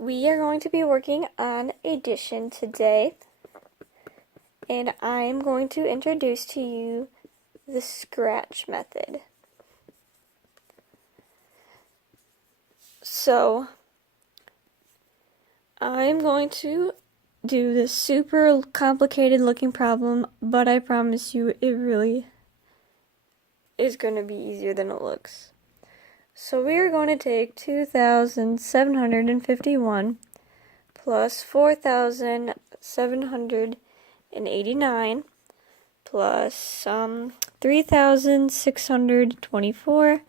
We are going to be working on addition today, and I'm going to introduce to you the scratch method. So, I'm going to do this super complicated looking problem, but I promise you it really is going to be easier than it looks. So we are going to take 2,751 plus 4,789 plus 3,624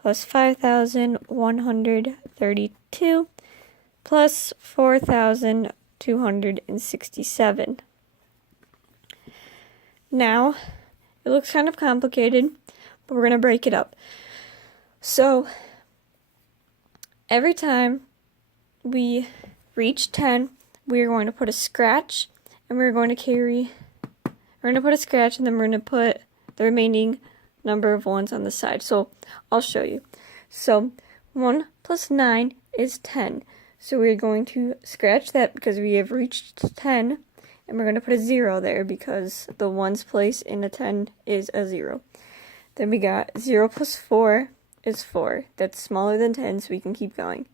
plus 5,132 plus 4,267. Now, it looks kind of complicated, but we're going to break it up. So, every time we reach 10, we are going to put a scratch, and we're going to put a scratch, and then we're going to put the remaining number of ones on the side. So, I'll show you. So, 1 plus 9 is 10. So, we're going to scratch that because we have reached 10, and we're going to put a 0 there because the ones place in a 10 is a 0. Then we got 0 plus 4 is 4. That's smaller than 10, so we can keep going.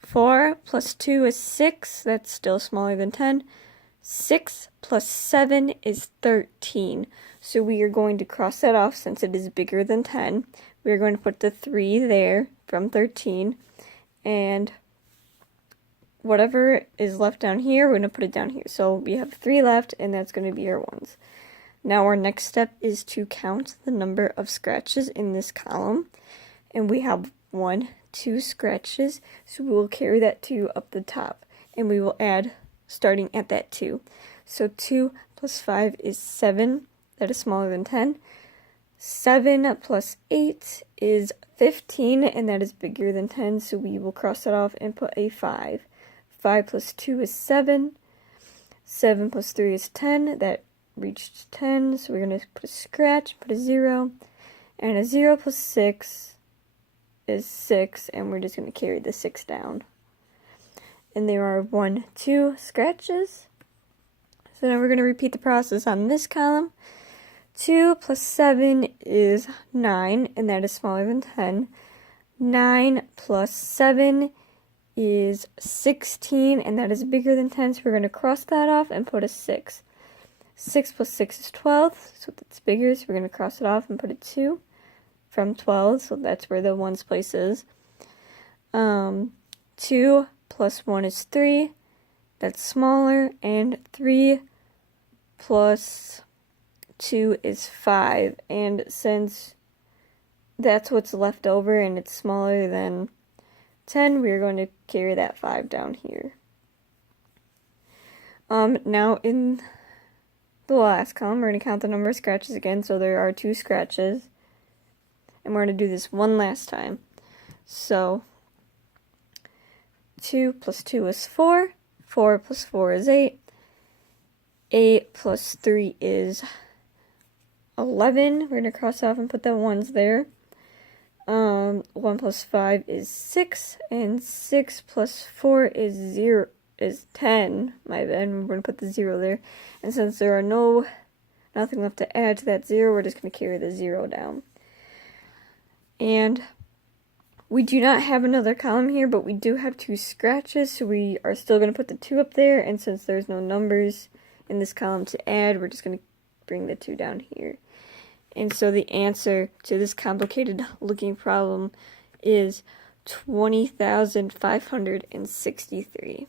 4 plus 2 is 6. That's still smaller than 10. 6 plus 7 is 13. So we are going to cross that off since it is bigger than 10. We are going to put the 3 there from 13. And whatever is left down here, we're going to put it down here. So we have 3 left, and that's going to be our ones. Now our next step is to count the number of scratches in this column. And we have 1, 2 scratches, so we will carry that 2 up the top. And we will add starting at that 2. So 2 plus 5 is 7. That is smaller than 10. 7 plus 8 is 15, and that is bigger than 10, so we will cross that off and put a 5. 5 plus 2 is 7. 7 plus 3 is 10. That reached 10, so we're going to put a scratch, put a 0. And a 0 plus 6 is 6, and we're just going to carry the 6 down. And there are 1, 2 scratches. So now we're going to repeat the process on this column. 2 plus 7 is 9, and that is smaller than 10. 9 plus 7 is 16, and that is bigger than 10, so we're going to cross that off and put a 6. 6 plus 6 is 12, so that's bigger, so we're going to cross it off and put a 2 from 12, so that's where the ones place is. 2 plus 1 is 3, that's smaller, and 3 plus 2 is 5, and since that's what's left over and it's smaller than 10, we're going to carry that 5 down here. Now in the last column, we're going to count the number of scratches again, so there are 2 scratches, and we're going to do this one last time. So 2 plus 2 is 4, 4 plus 4 is 8, 8 plus 3 is 11, we're going to cross off and put the 1s there. 1 plus 5 is 6, and 6 plus 4 is 10, my bad, we're going to put the 0 there. And since there are nothing left to add to that 0, we're just going to carry the 0 down. And we do not have another column here, but we do have 2 scratches, so we are still going to put the 2 up there, and since there's no numbers in this column to add, we're just going to bring the 2 down here. And so the answer to this complicated looking problem is 20,563.